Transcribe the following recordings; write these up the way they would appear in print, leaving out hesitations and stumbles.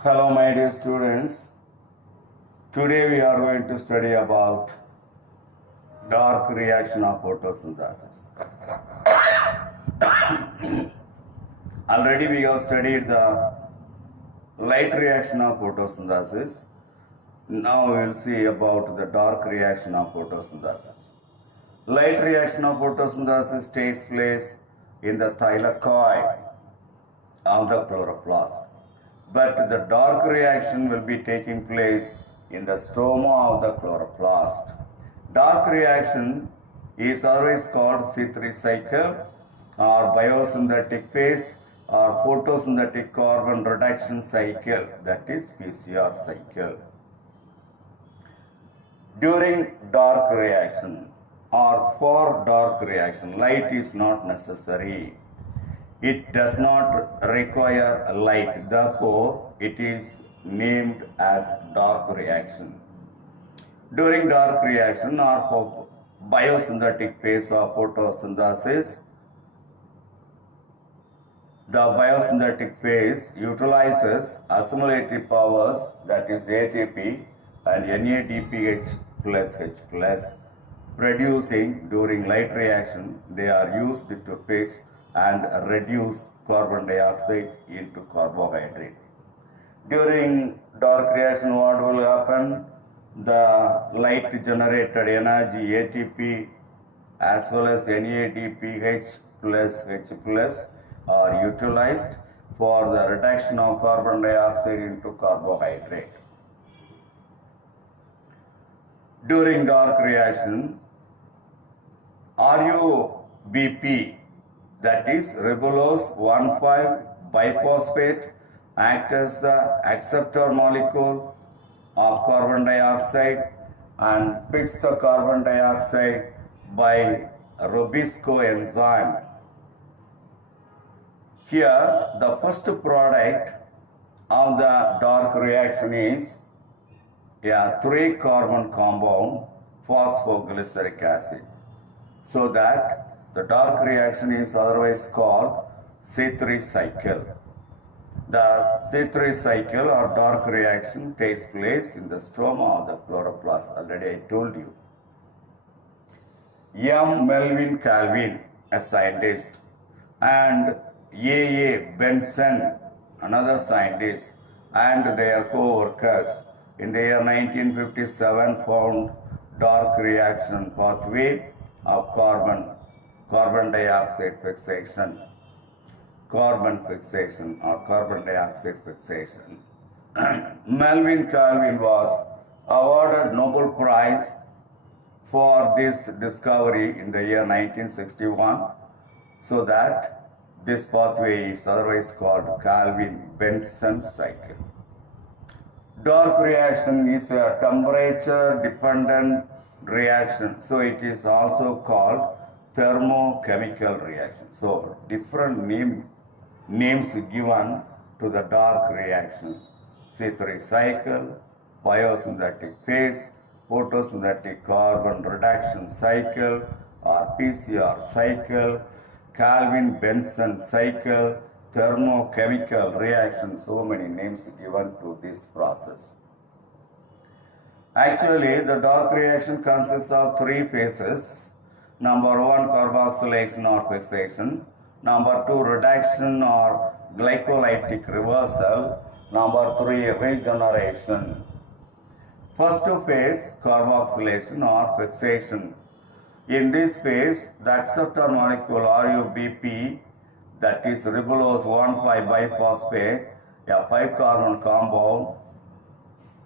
Hello my dear students, today we are going to study about dark reaction of photosynthesis. Already we have studied the light reaction of photosynthesis. Now we will see about the dark reaction of photosynthesis. Light reaction of photosynthesis takes place in the thylakoid of the chloroplast. But the dark reaction will be taking place in the stroma of the chloroplast. Dark reaction is always called C3 cycle or biosynthetic phase or photosynthetic carbon reduction cycle, that is PCR cycle. During dark reaction or for dark reaction, light is not necessary. It does not require light, therefore it is named as dark reaction. During dark reaction or for biosynthetic phase of photosynthesis, the biosynthetic phase utilizes assimilative powers, that is ATP and NADPH plus H plus, producing during light reaction. They are used to fix and reduce carbon dioxide into carbohydrate. During dark reaction, what will happen? The light generated energy ATP as well as NADPH plus H plus are utilized for the reduction of carbon dioxide into carbohydrate. During dark reaction, RUBP, that is ribulose 1,5-biphosphate, act as the acceptor molecule of carbon dioxide and fix the carbon dioxide by Robisco enzyme. Here, the first product of the dark reaction is a 3-carbon compound, phosphoglyceric acid. So that the dark reaction is otherwise called C3 cycle. The C3 cycle or dark reaction takes place in the stroma of the chloroplast. Already I told you. M. Melvin Calvin, a scientist, and A. Benson, another scientist, and their co-workers in the year 1957 found dark reaction pathway of carbon dioxide fixation, carbon fixation or carbon dioxide fixation. Melvin Calvin was awarded Nobel Prize for this discovery in the year 1961, so that this pathway is otherwise called Calvin-Benson cycle. Dark reaction is a temperature dependent reaction, so it is also called thermochemical reaction. So different names given to the dark reaction: C3 cycle, biosynthetic phase, photosynthetic carbon reduction cycle or PCR cycle, Calvin-Benson cycle, thermochemical reaction. So many names given to this process. Actually, the dark reaction consists of 3 phases. Number 1, carboxylation or fixation. Number 2, reduction or glycolytic reversal. Number 3, regeneration. First phase, carboxylation or fixation. In this phase, the acceptor molecule RUBP, that is ribulose 1,5-biphosphate, a 5-carbon compound,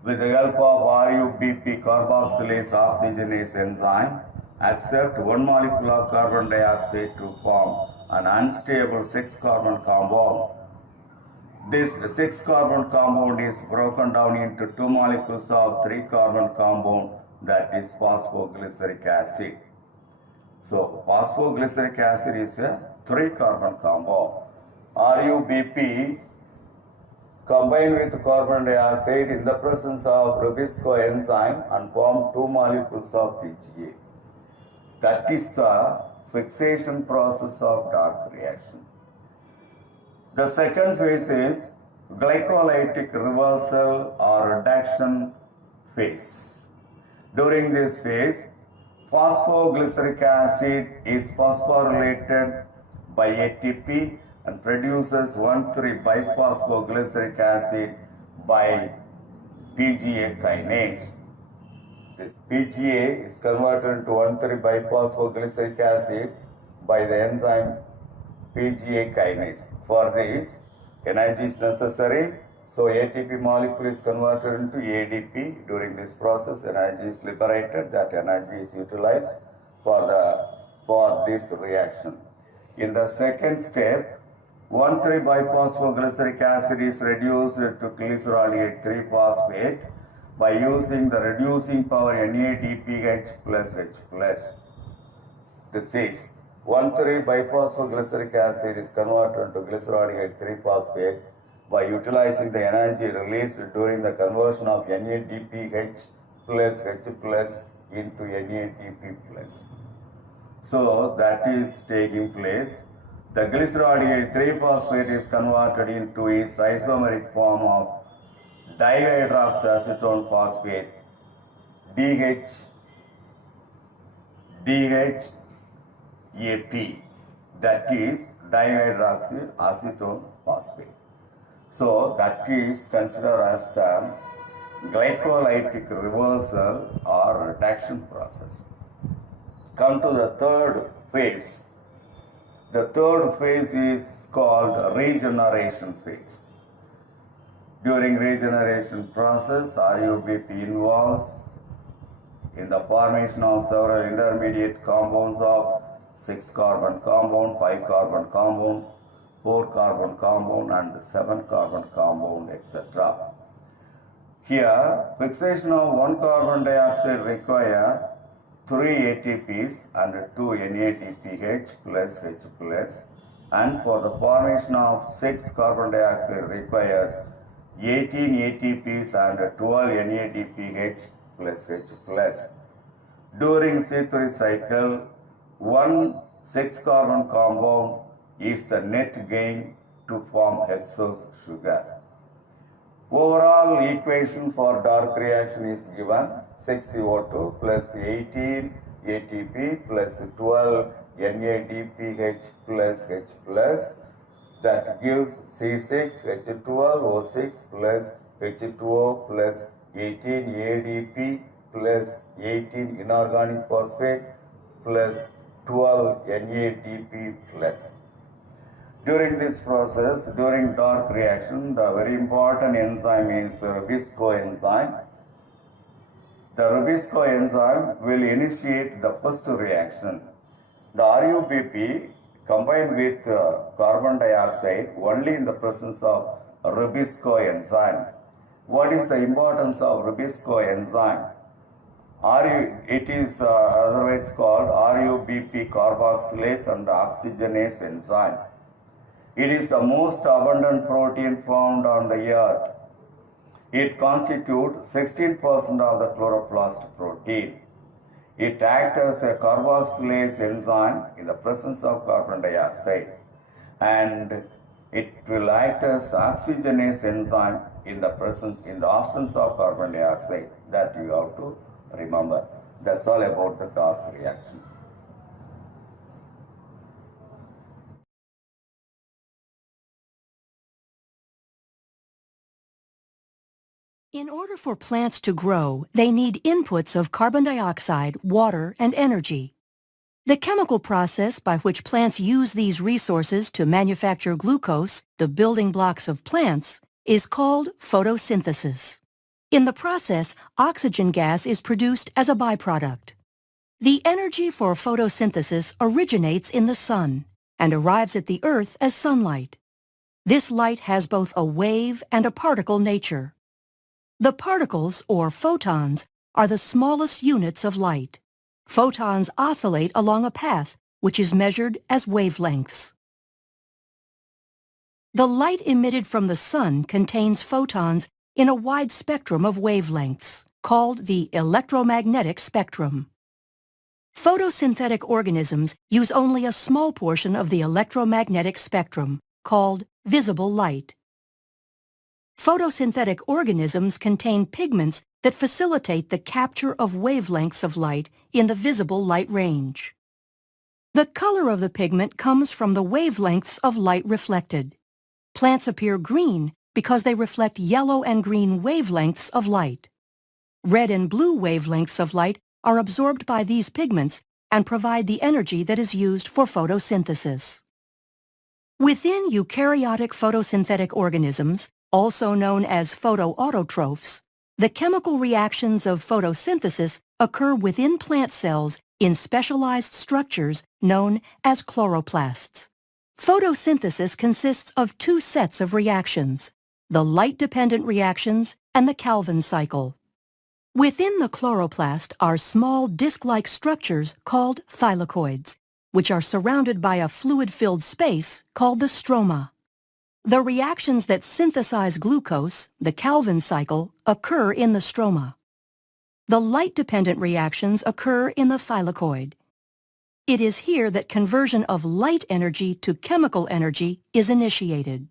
with the help of RUBP carboxylase oxygenase enzyme, accept 1 molecule of carbon dioxide to form an unstable 6-carbon compound. This 6-carbon compound is broken down into 2 molecules of 3-carbon compound, that is phosphoglyceric acid. So phosphoglyceric acid is a 3-carbon compound. RUBP combine with carbon dioxide in the presence of Rubisco enzyme and form two molecules of PGA. That is the fixation process of dark reaction. The second phase is glycolytic reversal or reduction phase. During this phase, phosphoglyceric acid is phosphorylated by ATP and produces 1,3-biphosphoglyceric acid by PGA kinase. This PGA is converted into 1,3-biphosphoglyceric acid by the enzyme PGA kinase. For this, energy is necessary. So ATP molecule is converted into ADP. During this process, energy is liberated. That energy is utilized for this reaction. In the second step, 1,3-biphosphoglyceric acid is reduced to glycerolate 3-phosphate by using the reducing power NADPH plus H+. This is 1,3-biphosphoglyceric acid is converted to glycerolate 3-phosphate by utilizing the energy released during the conversion of NADPH plus H+ into NADP+. So that is taking place. The glycerolate 3-phosphate is converted into its isomeric form of dihydroxyacetone phosphate, DHAP, that is dihydroxyacetone phosphate. So that is considered as the glycolytic reversal or reduction process. Come to the third phase. The third phase is called regeneration phase. During regeneration process, RUBP involves in the formation of several intermediate compounds of 6-carbon compound, 5-carbon compound, 4-carbon compound and 7-carbon compound, etc. Here, fixation of 1 carbon dioxide require 3 ATPs and 2 NADPH plus H+, and for the formation of 6 carbon dioxide requires 18 ATPs and 12 NADPH plus H+. During C3 cycle, one 6-carbon compound is the net gain to form hexose sugar. Overall equation for dark reaction is given 6CO2 plus 18 ATP plus 12 NADPH plus H+, that gives C6H12O6 plus H2O plus 18 ADP plus 18 inorganic phosphate plus 12 NADP plus. During this process, during dark reaction, the very important enzyme is Rubisco enzyme. The Rubisco enzyme will initiate the first reaction. The RUBP combined with carbon dioxide only in the presence of Rubisco enzyme. What is the importance of Rubisco enzyme? It is otherwise called RUBP carboxylase and oxygenase enzyme. It is the most abundant protein found on the earth. It constitutes 16% of the chloroplast protein. It acts as a carboxylase enzyme in the presence of carbon dioxide, and it will act as oxygenase enzyme in the absence of carbon dioxide. That you have to remember. That's all about the dark reaction. In order for plants to grow, they need inputs of carbon dioxide, water, and energy. The chemical process by which plants use these resources to manufacture glucose, the building blocks of plants, is called photosynthesis. In the process, oxygen gas is produced as a byproduct. The energy for photosynthesis originates in the sun and arrives at the earth as sunlight. This light has both a wave and a particle nature. The particles, or photons, are the smallest units of light. Photons oscillate along a path, which is measured as wavelengths. The light emitted from the sun contains photons in a wide spectrum of wavelengths, called the electromagnetic spectrum. Photosynthetic organisms use only a small portion of the electromagnetic spectrum, called visible light. Photosynthetic organisms contain pigments that facilitate the capture of wavelengths of light in the visible light range. The color of the pigment comes from the wavelengths of light reflected. Plants appear green because they reflect yellow and green wavelengths of light. Red and blue wavelengths of light are absorbed by these pigments and provide the energy that is used for photosynthesis. Within eukaryotic photosynthetic organisms, also known as photoautotrophs, the chemical reactions of photosynthesis occur within plant cells in specialized structures known as chloroplasts. Photosynthesis consists of two sets of reactions, the light-dependent reactions and the Calvin cycle. Within the chloroplast are small disc-like structures called thylakoids, which are surrounded by a fluid-filled space called the stroma. The reactions that synthesize glucose, the Calvin cycle, occur in the stroma. The light-dependent reactions occur in the thylakoid. It is here that conversion of light energy to chemical energy is initiated.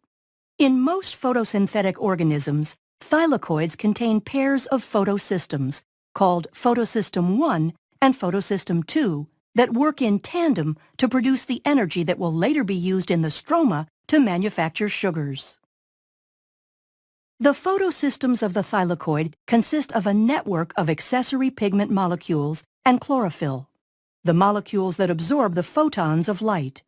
In most photosynthetic organisms, thylakoids contain pairs of photosystems, called photosystem 1 and photosystem 2, that work in tandem to produce the energy that will later be used in the stroma to manufacture sugars. The photosystems of the thylakoid consist of a network of accessory pigment molecules and chlorophyll, the molecules that absorb the photons of light.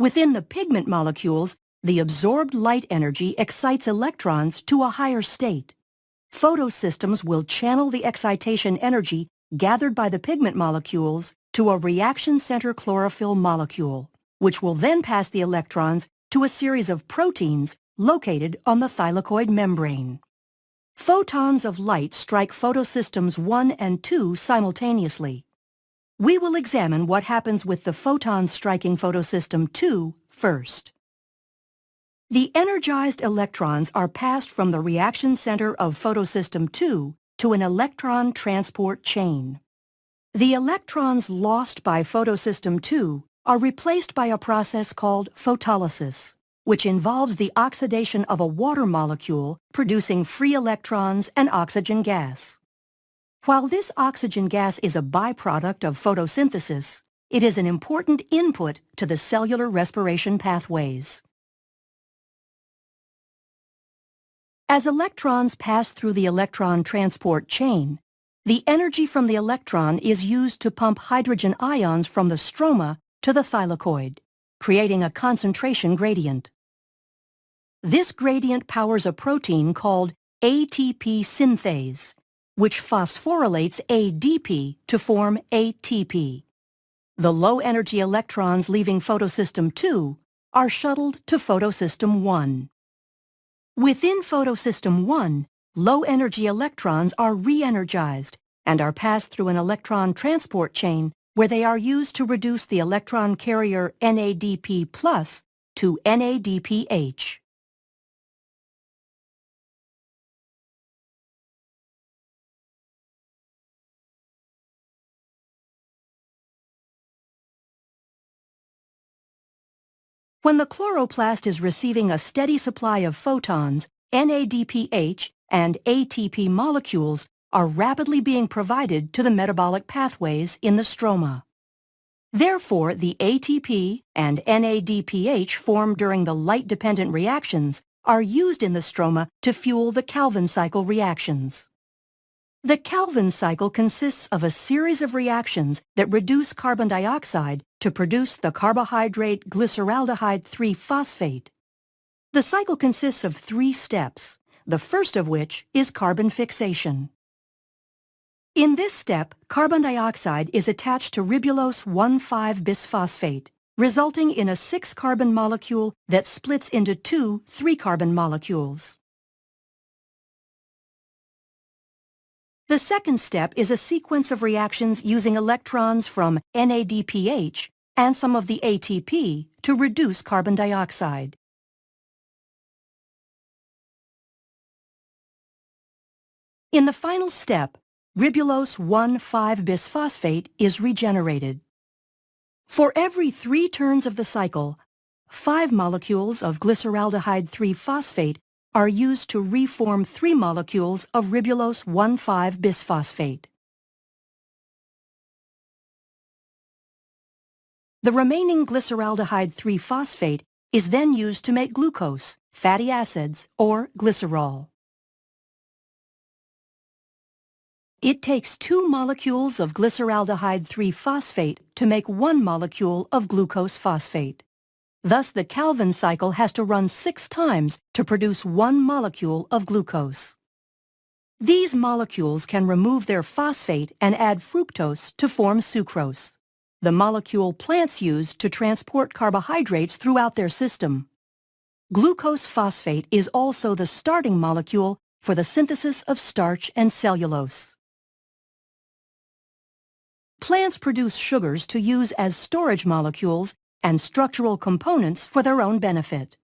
Within the pigment molecules, the absorbed light energy excites electrons to a higher state. Photosystems will channel the excitation energy gathered by the pigment molecules to a reaction center chlorophyll molecule, which will then pass the electrons to a series of proteins located on the thylakoid membrane. Photons of light strike photosystems 1 and 2 simultaneously. We will examine what happens with the photons striking photosystem 2 first. The energized electrons are passed from the reaction center of photosystem 2 to an electron transport chain. The electrons lost by photosystem 2 are replaced by a process called photolysis, which involves the oxidation of a water molecule producing free electrons and oxygen gas. While this oxygen gas is a byproduct of photosynthesis, it is an important input to the cellular respiration pathways. As electrons pass through the electron transport chain, the energy from the electron is used to pump hydrogen ions from the stroma to the thylakoid, creating a concentration gradient. This gradient powers a protein called ATP synthase, which phosphorylates ADP to form ATP. The low-energy electrons leaving photosystem 2 are shuttled to photosystem 1. Within photosystem 1, low-energy electrons are re-energized and are passed through an electron transport chain where they are used to reduce the electron carrier NADP+ to NADPH. When the chloroplast is receiving a steady supply of photons, NADPH and ATP molecules are rapidly being provided to the metabolic pathways in the stroma. Therefore, the ATP and NADPH formed during the light-dependent reactions are used in the stroma to fuel the Calvin cycle reactions. The Calvin cycle consists of a series of reactions that reduce carbon dioxide to produce the carbohydrate glyceraldehyde 3-phosphate. The cycle consists of 3 steps, the first of which is carbon fixation. In this step, carbon dioxide is attached to ribulose 1,5-bisphosphate, resulting in a 6-carbon molecule that splits into 2 3-carbon molecules. The second step is a sequence of reactions using electrons from NADPH and some of the ATP to reduce carbon dioxide. In the final step, ribulose 1,5-bisphosphate is regenerated. For every 3 turns of the cycle, 5 molecules of glyceraldehyde 3-phosphate are used to reform 3 molecules of ribulose 1,5-bisphosphate. The remaining glyceraldehyde 3-phosphate is then used to make glucose, fatty acids, or glycerol. It takes 2 molecules of glyceraldehyde 3-phosphate to make 1 molecule of glucose phosphate. Thus, the Calvin cycle has to run 6 times to produce 1 molecule of glucose. These molecules can remove their phosphate and add fructose to form sucrose, the molecule plants use to transport carbohydrates throughout their system. Glucose phosphate is also the starting molecule for the synthesis of starch and cellulose. Plants produce sugars to use as storage molecules and structural components for their own benefit.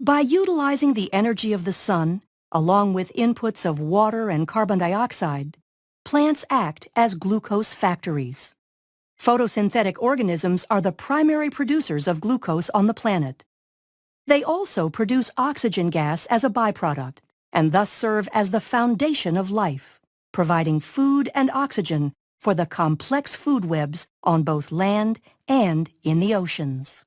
By utilizing the energy of the sun, along with inputs of water and carbon dioxide, plants act as glucose factories. Photosynthetic organisms are the primary producers of glucose on the planet. They also produce oxygen gas as a byproduct, and thus serve as the foundation of life, providing food and oxygen for the complex food webs on both land and in the oceans.